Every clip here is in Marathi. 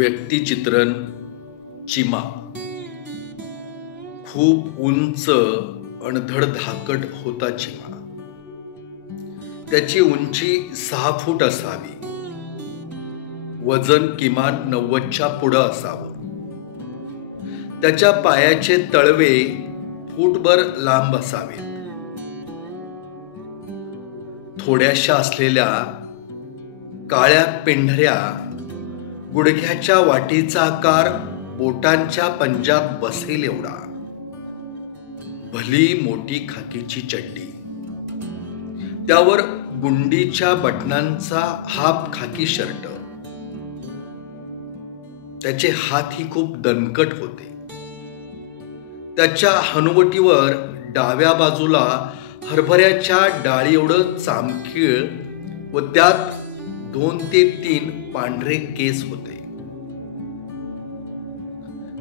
व्यक्तिचित्रण चिमा खूप उंच अणधड धाकट होता चिमा. त्याची उंची 6 फूट असावी. वजन किमान 90च्या पुढं असावं. त्याच्या पायाचे तळवे फूटभर लांब असावेत. थोड्याशा असलेल्या काळ्या पेंढऱ्या, गुडघ्याच्या वाटीचा आकार, बोटांच्या पंजात बसेल एवढा. भली मोठी खाकीची चड्डी, त्यावर गुंडीच्या बटनांचा हाफ खाकी शर्ट. त्याचे हातही खूप दणकट होते. त्याच्या हनुवटीवर डाव्या बाजूला हरभऱ्याच्या डाळी एवढं चामखीळ व त्यात 2 ते 3 पांढरे केस होते.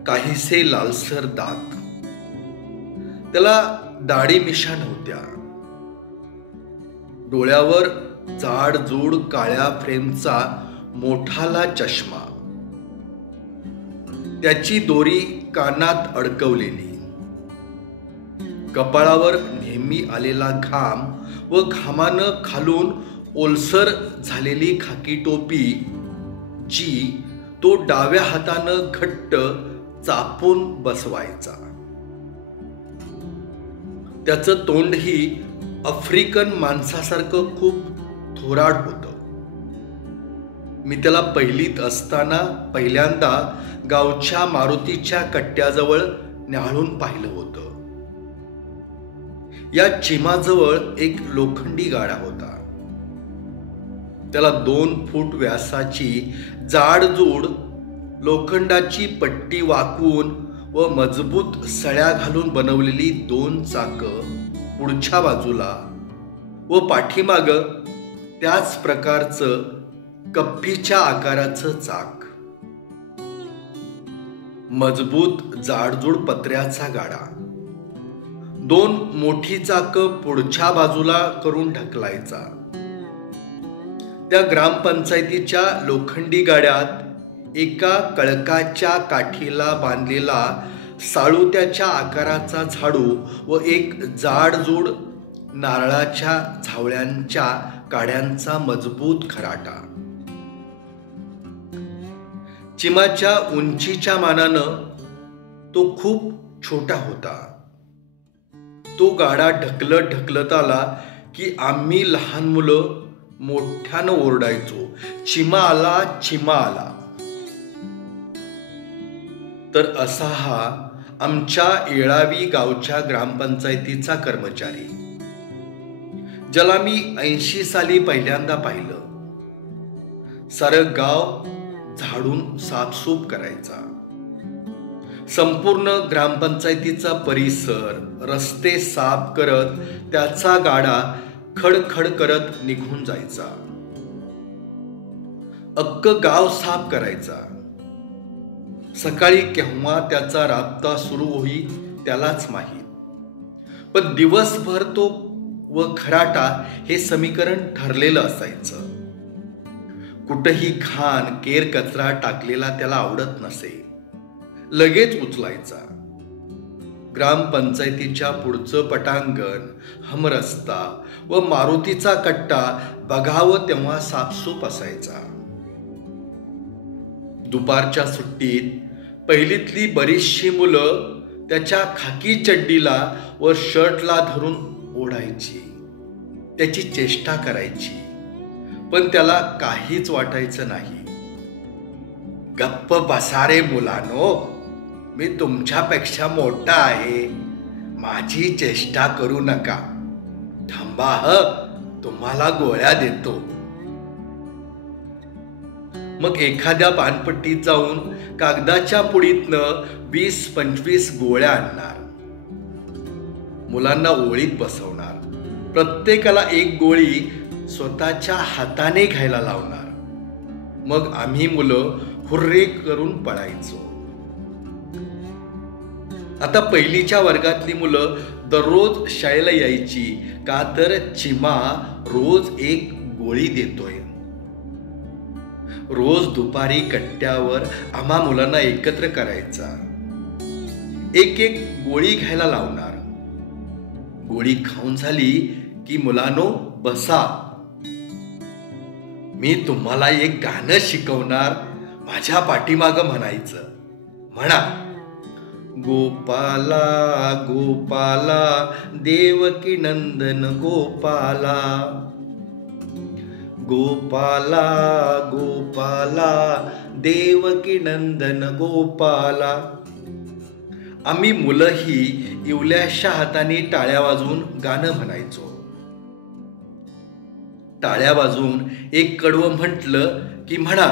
काहीसे लालसर दात. त्याला दाढी मिशा नव्हत्या. डोळ्यावर जाडजूड काळ्या फ्रेमचा मोठाला चष्मा. त्याची दोरी कानात अडकवलेली. कपाळावर नेहमी आलेला घाम व घामानं खालून ओलसर झालेली खाकी टोपी, जी तो डाव्या हातानं घट्ट चापून बसवायचा. त्याचं तोंडही आफ्रिकन माणसासारखं खूप थोराड होतं. मी त्याला पहिलीत असताना पहिल्यांदा गावच्या मारुतीच्या कट्ट्याजवळ न्याहाळून पाहिलं होतं. या चिमाजवळ एक लोखंडी गाडा होता. त्याला 2 फूट व्यासाची जाडजूड लोखंडाची पट्टी वाकवून व मजबूत सळ्या घालून बनवलेली 2 चाकं पुढच्या बाजूला व पाठीमाग त्याच प्रकारचं कप्पीच्या आकाराचं चाक. मजबूत जाडजूड पत्र्याचा गाडा. 2 मोठी चाकं पुढच्या बाजूला करून ढकलायचा. त्या ग्रामपंचायतीच्या लोखंडी गाड्यात एका कळकाच्या काठीला बांधलेला साळुत्याच्या आकाराचा झाडू व एक जाडजूड नारळाच्या झावळ्यांच्या काड्यांचा मजबूत खराटा. चिमाच्या उंचीच्या मानानं तो खूप छोटा होता. तो गाडा ढकलत आला की आम्ही लहान मुलं मोठ्यानं ओरडायचो, चिमा आला, चिमा आला. तर असा हा आमच्या येळावी गावच्या ग्रामपंचायतीचा कर्मचारी, ज्याला मी 80 साली पहिल्यांदा पाहिलं. सारं गाव झाडून साफसूफ करायचा. संपूर्ण ग्रामपंचायतीचा परिसर, रस्ते साफ करत त्याचा गाडा खडखड करत निघून जायचा. अख्खं गाव साफ करायचा. सकाळी केव्हा त्याचा राबता सुरू होई त्यालाच माहीत. पण दिवसभर तो व खराटा हे समीकरण ठरलेलं असायचं. कुठंही घाण केर कचरा टाकलेला त्याला आवडत नसे. लगेच उचलायचा. ग्रामपंचायतीच्या पुढचं पटांगण, हमरस्ता व मारुतीचा कट्टा बघावं तेव्हा साफसूफ असायचा. दुपारच्या सुट्टीत पहिलीतली बरीचशी मुलं त्याच्या खाकी चड्डीला व शर्टला धरून ओढायची. त्याची चेष्टा करायची. पण त्याला काहीच वाटायचं नाही. गप्प बसा रे मुलांनो, मी तुमच्यापेक्षा मोठा आहे. माझी चेष्टा करू नका. थांबा तुम्हाला गोळ्या देतो. मग एखाद्या पानपट्टीत जाऊन कागदाच्या पुडीतनं 20-25 गोळ्या आणणार. मुलांना ओळीत बसवणार. प्रत्येकाला 1 गोळी स्वतःच्या हाताने घ्यायला लावणार. मग आम्ही मुलं हुर्रे करून पळायचो. आता पहिलीच्या वर्गातली मुलं दररोज शाळेला यायची, का तर चिमा रोज 1 गोळी देतोय. रोज दुपारी कट्ट्यावर आम्हा मुलांना एकत्र करायचा. एक एक गोळी घ्यायला लावणार. गोळी खाऊन झाली की मुलांनो बसा, मी तुम्हाला एक गाणं शिकवणार, माझ्या पाठीमागं म्हणायचं. म्हणा, गोपाला गोपाला देवकी नंदन गोपाला, गोपाला गोपाला देवकी नंदन गोपाला. आम्ही मुलंही इवल्याशा हाताने टाळ्या वाजवून गाणं म्हणायचो. टाळ्या वाजवून एक कडवं म्हटलं की म्हणा,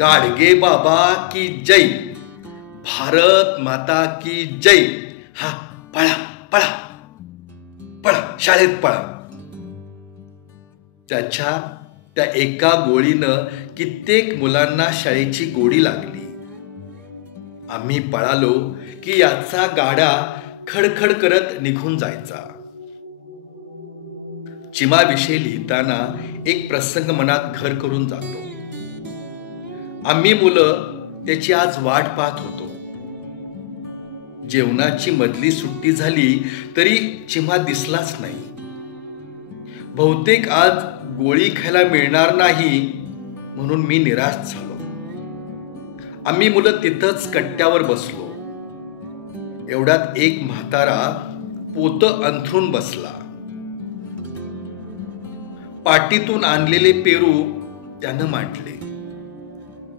गाडगे बाबा की जय, भारत माता की जय. हा, पळा पळा पळा, शाळेत पळा. त्याच्या त्या एका गोळीनं कित्येक मुलांना शाळेची गोडी लागली. आम्ही पळालो की याचा गाडा खडखड करत निघून जायचा. चिमाविषयी लिहिताना एक प्रसंग मनात घर करून जातो. आम्ही मुलं त्याची आज वाट पाहत होतो. जेवणाची मधली सुट्टी झाली तरी चिमा दिसलाच नाही. बहुतेक आज गोळी खायला मिळणार नाही म्हणून मी निराश झालो. आम्ही मुलं तिथंच कट्ट्यावर बसलो. एवढ्यात एक म्हातारा पोतं अंथरून बसला. पाटीतून आणलेले पेरू त्यानं मांडले.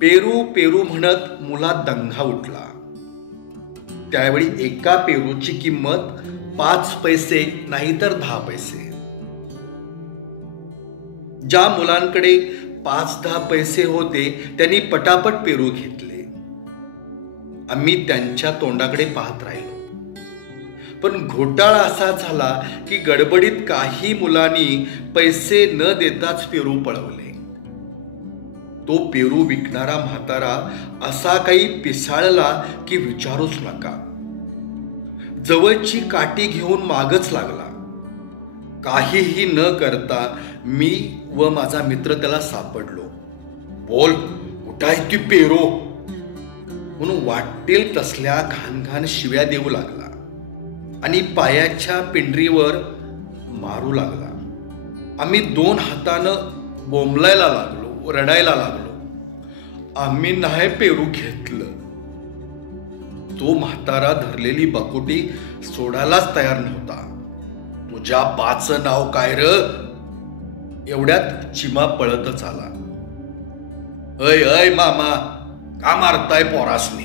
पेरू पेरू म्हणत मुलात दंगा उठला. त्यावेळी एका पेरूची किंमत 5 पैसे नाहीतर 10 पैसे. ज्या मुलांकडे 5-10 पैसे होते त्यांनी पटापट पेरू घेतले. आम्ही त्यांच्या तोंडाकडे पाहत राहिलो. पण घोटाळा असा झाला की गडबडीत काही मुलांनी पैसे न देताच पेरू पळवले. तो पेरू विकणारा म्हातारा असा काही पिसाळला की विचारूच नका. जवळची काठी घेऊन मागच लागला. काहीही न करता मी व माझा मित्र त्याला सापडलो. बोल, कुठं आहे ती पेरू म्हणून वाटेल तसल्या घाणघाण शिव्या देऊ लागला आणि पायाच्या पिंडरीवर मारू लागला. आम्ही 2 हातानं बोंबलायला लागलो, रडायला लागलो. आम्ही नाही पेरू घेतलं. तो म्हातारा धरलेली बकोटी सोडायलाच तयार नव्हता. तुझ्या बाचं नाव काय र? एवढ्यात चिमा पळतच आला. अय अय मामा, का मारताय पोरासनी?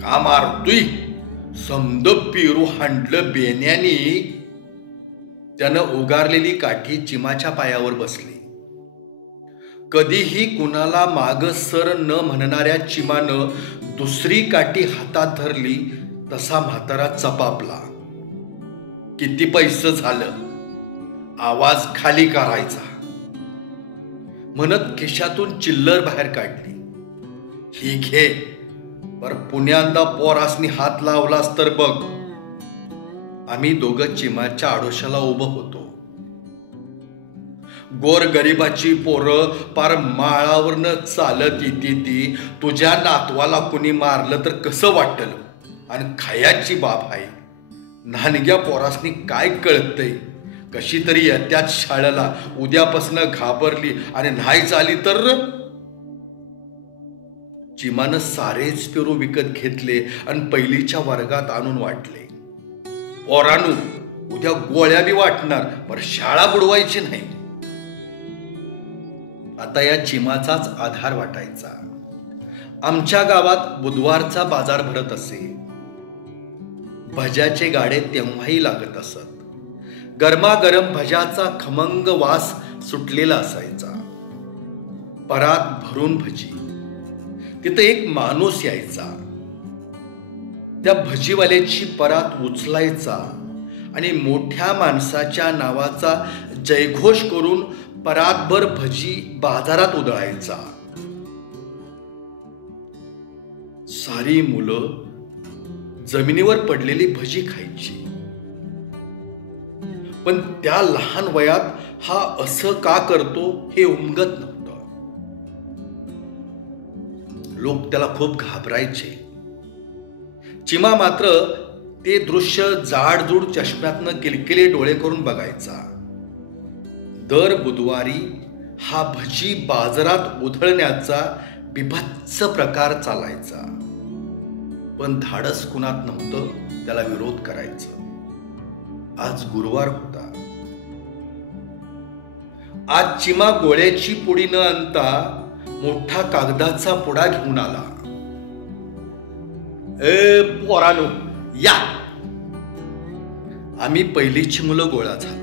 का मारतोय? समद पेरू हांडलं बेण्यानी. त्यानं उगारलेली काठी चिमाच्या पायावर बसली. कधीही कुणाला माग सर न म्हणणाऱ्या चिमानं दुसरी काठी हातात धरली तसा म्हातारा चपापला. किती पैसे झालं? आवाज खाली करायचा म्हणत खिशातून चिल्लर बाहेर काढली. ही घे, पर पुण्यांदा पोरासनी हात लावलास तर बघ. आम्ही दोघं चिमाच्या आडोशाला उभं होतो. गोर गरिबाची पोरं पार माळावरनं चालत येते ती. तुझ्या नातवाला कुणी मारलं तर कसं वाटल? आणि खायाची बाब आहे. नानग्या पोरासनी काय कळतंय? कशी तरी येत्याच शाळेला. उद्यापासून घाबरली आणि नाही झाली तर? चिमानं सारेच पेरू विकत घेतले आणि पहिलीच्या वर्गात आणून वाटले. पोरांनो, उद्या गोळ्या बी वाटणार, पर शाळा बुडवायची नाही. आता या चिमाचाच आधार वाटायचा. आमच्या गावात बुधवारचा बाजार भरत असे. भज्याचे गाडे तेव्हाही लागत असत. गरमागरम भज्याचा खमंग वास सुटलेला असायचा. परात भरून भजी. तिथं एक माणूस यायचा. त्या भजीवाल्याची परात उचलायचा आणि मोठ्या माणसाच्या नावाचा जयघोष करून परातभर भजी बाजारात उधळायचा. सारी मुलं जमिनीवर पडलेली भजी खायची. पण त्या लहान वयात हा असं का करतो हे उमगत नव्हतं. लोक त्याला खूप घाबरायचे. चिमा मात्र ते दृश्य जाडजूड चष्म्यातनं किलकिले डोळे करून बघायचा. दर बुधवारी हा भजी बाजारात उधळण्याचा बिभत्स प्रकार चालायचा. पण धाडस कुणात नव्हतं त्याला विरोध करायचं. आज गुरुवार होता. आज चिमा गोळ्याची पुडी न आणता मोठा कागदाचा पुडा घेऊन आला. पोरानो या. आम्ही पहिलीची मुलं गोळा झालो.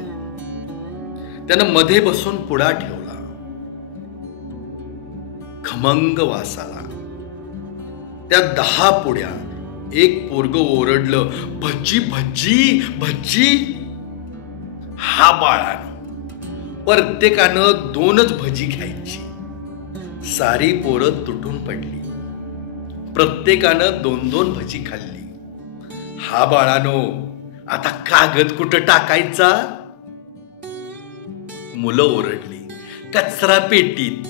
त्यानं मध्ये बसून पुडा ठेवला. खमंग वास आला. त्या 10 पुड्या. एक पोरग ओरडलं, भज्जी भज्जी भज्जी. हा बाळानं प्रत्येकानं 2च भजी घ्यायची. सारी पोरं तुटून पडली. प्रत्येकानं 2-2 भजी खाल्ली. हा बाळानो आता कागद कुठं टाकायचा? मुलं ओरडली, कचरा पेटीत.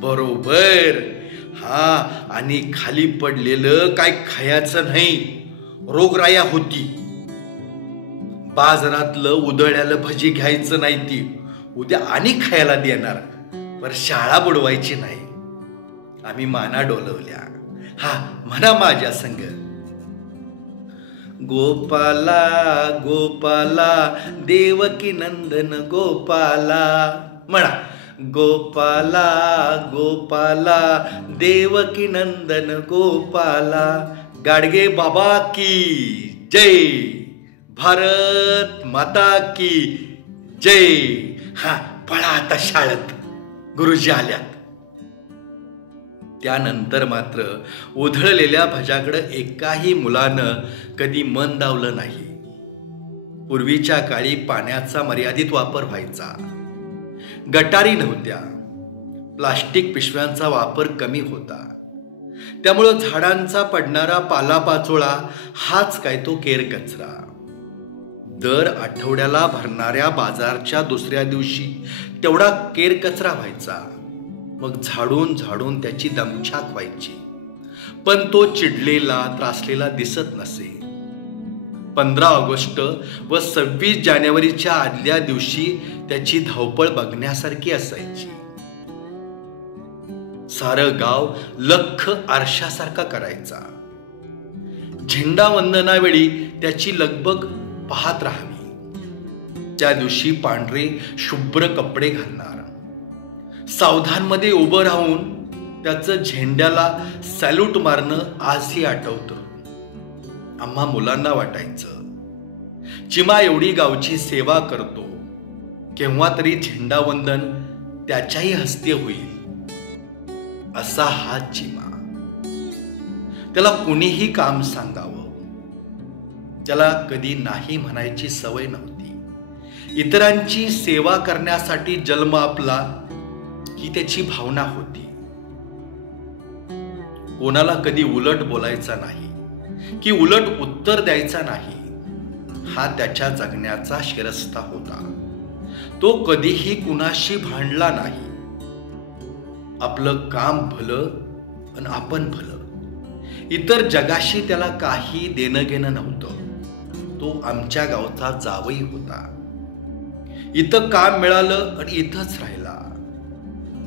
बरोबर. हा, आणि खाली पडलेलं काय खायचं नाही. रोगराया होती. बाजारातलं उधळ्याला भजी घ्यायचं नाही. ती उद्या आणि खायला देणार. पर शाळा बुडवायची नाही. आम्ही माना डोलवल्या. हा, म्हणा माझ्या संग. गोपाला गोपाला देवकी नंदन गोपाला. म्हणा, गोपाला गोपाला देवकी नंदन गोपाला. गाडगे बाबा की जय. भारत माता की जय. हा, पळा आता शाळेत, गुरुजी आल्यात. त्यानंतर मात्र उधळलेल्या भज्याकडे एकाही मुलानं कधी मन दावलं नाही. पूर्वीच्या काळी पाण्याचा मर्यादित वापर व्हायचा. गटारी नव्हत्या. प्लास्टिक पिशव्यांचा वापर कमी होता. त्यामुळं झाडांचा पडणारा पालापाचोळा हाच काय तो केर कचरा. दर आठवड्याला भरणाऱ्या बाजारच्या दुसऱ्या दिवशी तेवढा केर कचरा व्हायचा. मग झाडून झाडून त्याची दमछाक व्हायची. पण तो चिडलेला त्रासलेला दिसत नसे. 15 ऑगस्ट व 26 जानेवारीच्या आदल्या दिवशी त्याची धावपळ बघण्यासारखी असायची. सारं गाव लख आरशासारखा करायचा. झेंडावंदनावेळी त्याची लगबग पाहत राहावी. त्या दिवशी पांढरे शुभ्र कपडे घालणार. सावधानमध्ये उभं राहून त्याचं झेंड्याला सॅल्यूट मारणं आजही आठवतं. आम्हा मुलांना वाटायचं, चिमा एवढी गावची सेवा करतो, केव्हा तरी झेंडावंदन त्याच्याही हस्ते होईल. असा हा चिमा. त्याला कुणीही काम सांगावं. त्याला कधी नाही म्हणायची सवय नव्हती. इतरांची सेवा करण्यासाठी जन्म आपला ही त्याची भावना होती. कोणाला कधी उलट बोलायचा नाही की उलट उत्तर द्यायचा नाही. हा त्याच्या जगण्याचा शिरस्ता होता. तो कधीही कुणाशी भांडला नाही. आपलं काम भलं आणि आपण भलं. इतर जगाशी त्याला काही देणं घेणं नव्हतं. तो आमच्या गावचा जावई होता. इथं काम मिळालं आणि इथंच राहिला.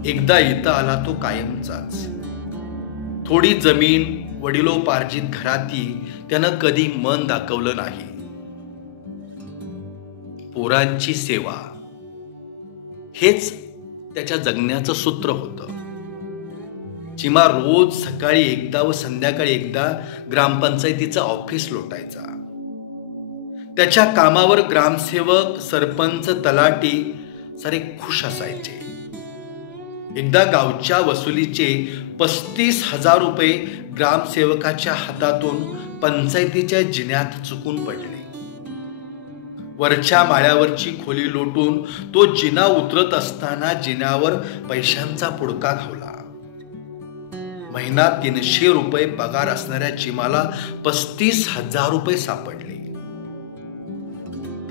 एकदा इथं आला तो कायमचाच. थोडी जमीन वडिलोपार्जित घराती त्यानं कधी मन दाखवलं नाही. पोरांची सेवा हेच त्याच्या जगण्याचं सूत्र होतं. चिमा रोज सकाळी एकदा व संध्याकाळी एकदा ग्रामपंचायतीचं ऑफिस लोटायचा. त्याच्या कामावर ग्रामसेवक, सरपंच, तलाठी सारे खुश असायचे. एकदा गावच्या वसुलीचे 35,000 रुपये ग्रामसेवकाच्या हातातून पंचायतीच्या जिन्यात चुकून पडले. वरच्या माळ्यावरची खोली लोटून तो जिना उतरत असताना जिन्यावर पैशांचा पुडका घावला. महिना 300 रुपये पगार असणाऱ्या चिमाला 35,000 रुपये सापडले.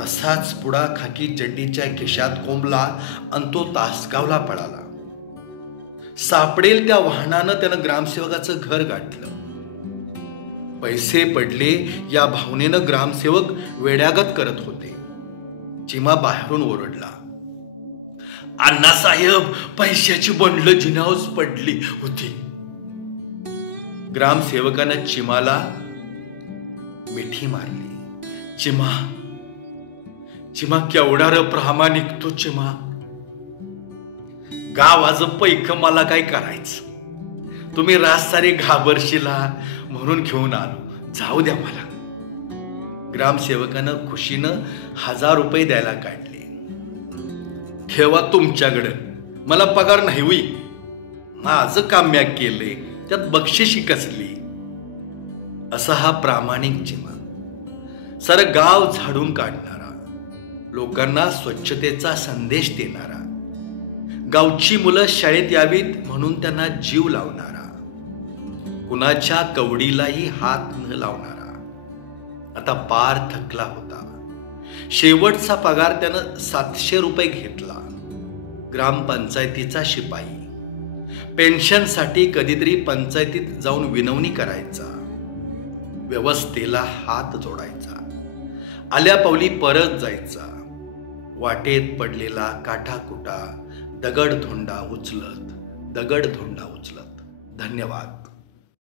तसाच पुडा खाकी चड्डीच्या खिशात कोंबला आणि तो तासगावला पळाला. सापडेल त्या वाहनानं त्यानं ग्रामसेवकाचं घर गाठलं. पैसे पडले या भावनेनं ग्रामसेवक वेड्यागत करत होते. चिमा बाहेरून ओरडला, अण्णासाहेब, पैशाची बंडलं जिनावच पडली होती. ग्रामसेवकानं चिमाला मिठी मारली. चिमा, चिमा केवढा र प्रामाणिक तो चिमा. गावाचं पैक मला काय करायचं, तुम्ही रास सारे घाबरशिला म्हणून घेऊन आलो, जाऊ द्या मला. ग्रामसेवकानं खुशीनं 1000 रुपये द्यायला काढले. ठेवा तुमच्याकडं, मला पगार नाही होई, माझं काम म्या केले, त्यात बक्षिशी कसली. असा हा प्रामाणिक चिमा, सारं गाव झाडून काढणारा, लोकांना स्वच्छतेचा संदेश देणारा, गावची मुलं शाळेत यावीत म्हणून त्यांना जीव लावणारा, कुणाच्या कवडीलाही हात न लावणारा. आता पार थकला होता. शेवटचा पगार त्यानं 700 रुपये घेतला. ग्रामपंचायतीचा शिपाई, पेन्शनसाठी कधीतरी पंचायतीत जाऊन विनवणी करायचा, व्यवस्थेला हात जोडायचा, आल्या पावली परत जायचा. वाटेत पडलेला काठाकुटा दगडधोंडा उचलत. धन्यवाद.